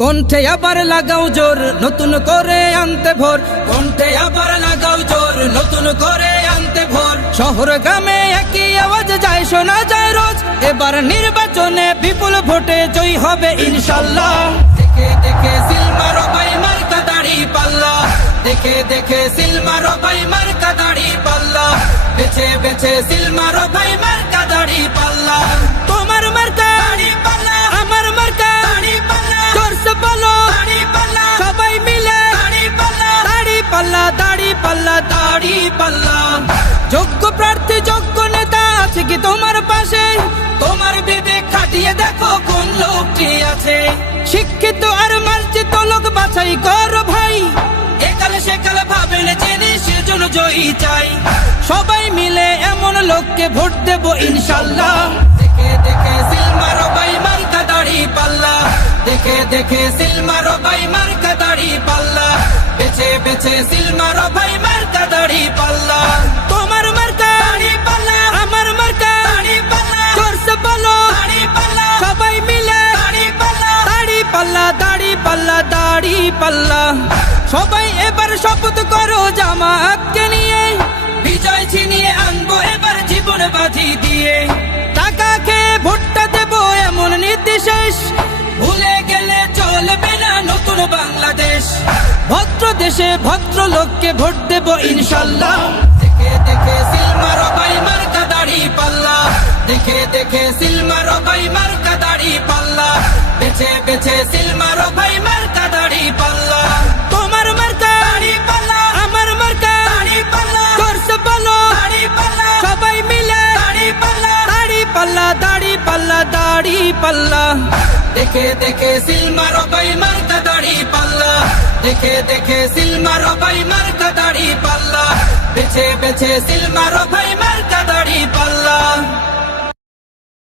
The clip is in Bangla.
কণ্ঠে আবার লাগাও জোর নতুন করে আনতে ভোর, কণ্ঠে আবার লাগাও জোর নতুন করে আনতে ভোর। শহর গ্রামে একই আওয়াজ যায় শোনা যায় রোজ, এবার নির্বাচনে বিপুল ভোটে জয়ী হবে ইনশাল্লাহ। দেখে দেখে সিল মারো ভাই মার্কা দাড়ি পাল্লা, দেখে দেখে সিল মারো ভাই মার্কা দাড়ি পাল্লা, বেছে বেছে সিল মারো ভাই মার্কা দাড়ি পাল্লা। তোমার মার্কা দাড়ি পাল্লা, আমার মার্কা দাড়ি পাল্লা, জোরসে বলো দাড়ি পাল্লা, সবাই মিলে দাড়ি পাল্লা, দাড়ি পাল্লা, দাড়ি পাল্লা, দাড়ি পাল্লা। যোগ্য প্রার্থী যোগ্য নেতা আছে কি তোমার পাশে? তোমার বিবেক খাটিয়ে দেখো কোন লোকটি আছে। শিক্ষিত আর মার্জিত লোক বাছাই করো ভাই, একালে সেকালে ভাবেন জেনে সেজন্য জয়ী চাই। সবাই মিলে এমন লোককে ভোট দেব ইনশাল্লাহ। দেখে দেখে সিল মারো ভাই মার্কা দাড়ি পাল্লা, দেখে দেখে সিল মারো ভাই মার্কা দাড়ি পাল্লা, বেছে বেছে সিল মারো ভাই মার্কা দাড়ি পাল্লা। তোমার মার্কা দাড়ি পাল্লা, আমার মার্কা দাড়ি পাল্লা, জোরসে বলো দাড়ি পাল্লা, সবাই মিলে দাড়ি পাল্লা, দাড়ি পাল্লা, দাড়ি পাল্লা, দাড়ি পাল্লা। সবাই এবার শপথ করো জামাতকে নিয়ে, বিজয় ছিনিয়ে আনবো এবার জীবন বাজি দিয়ে। টাকা খেয়ে ভোটটা দেবো এমন নীতি শেষ, ভুলে গেলে চলবে না নতুন বাংলাদেশ। ভদ্র দেশে ভদ্র লোককে ভোট দেবো ইনশাল্লাহ। দেখে দেখে সিল মারো ভাই মার্কা দাড়ি পাল্লা, দেখে দেখে সিল মারো ভাই মার্কা দাড়ি পাল্লা, বেছে বেছে সিল মারো ভাই মার্কা দাড়ি পাল্লা। তোমার মার্কা দাড়ি পাল্লা, আমার মার্কা দাড়ি পাল্লা, জোরসে বলো দাড়ি পাল্লা, সবাই মিলে দাড়ি পাল্লা, দাড়ি পাল্লা, দাড়ি পাল্লা, দাড়ি পাল্লা। দেখে দেখে সিল মারো ভাই মার্কা দাড়ি পাল্লা, দেখে দেখে সিল মারো ভাই মার্কা দাড়ি পাল্লা, বেছে বেছে সিল মারো ভাই মার্কা